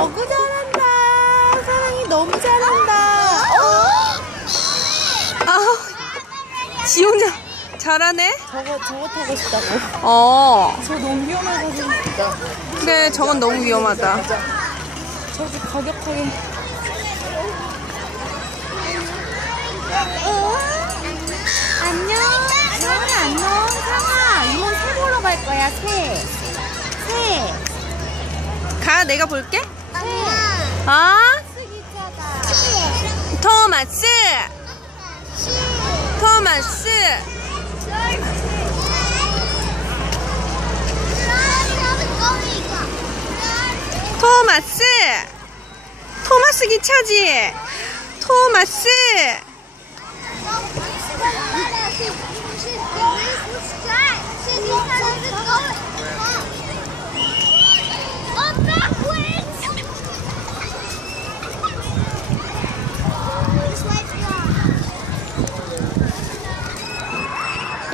어구 잘한다. 사랑이 너무 잘한다. 아우, 지 혼자 잘하네? 저거 저거 타고 싶다고. 어. 저 너무 위험해가지고. 그래, 저건 너무 위험하다. 저기 가격하게. 갈 거야. 새. 새. 가, 내가 볼게. 새. 아, 쓰기자다. 토마스! 토마스! 토마스! 토마스 기차지? 토마스!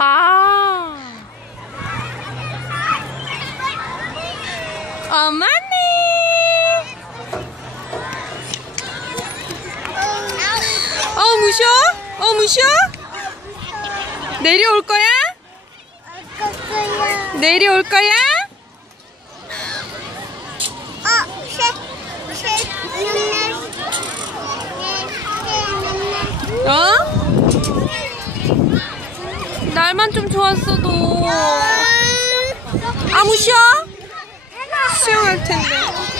아. 어머니! 어, 무셔? 어, 무셔? 내려올 거야? 내려올 거야? 어? 날만 좀 좋았어도. 아, 무셔? Sure, I'll tell.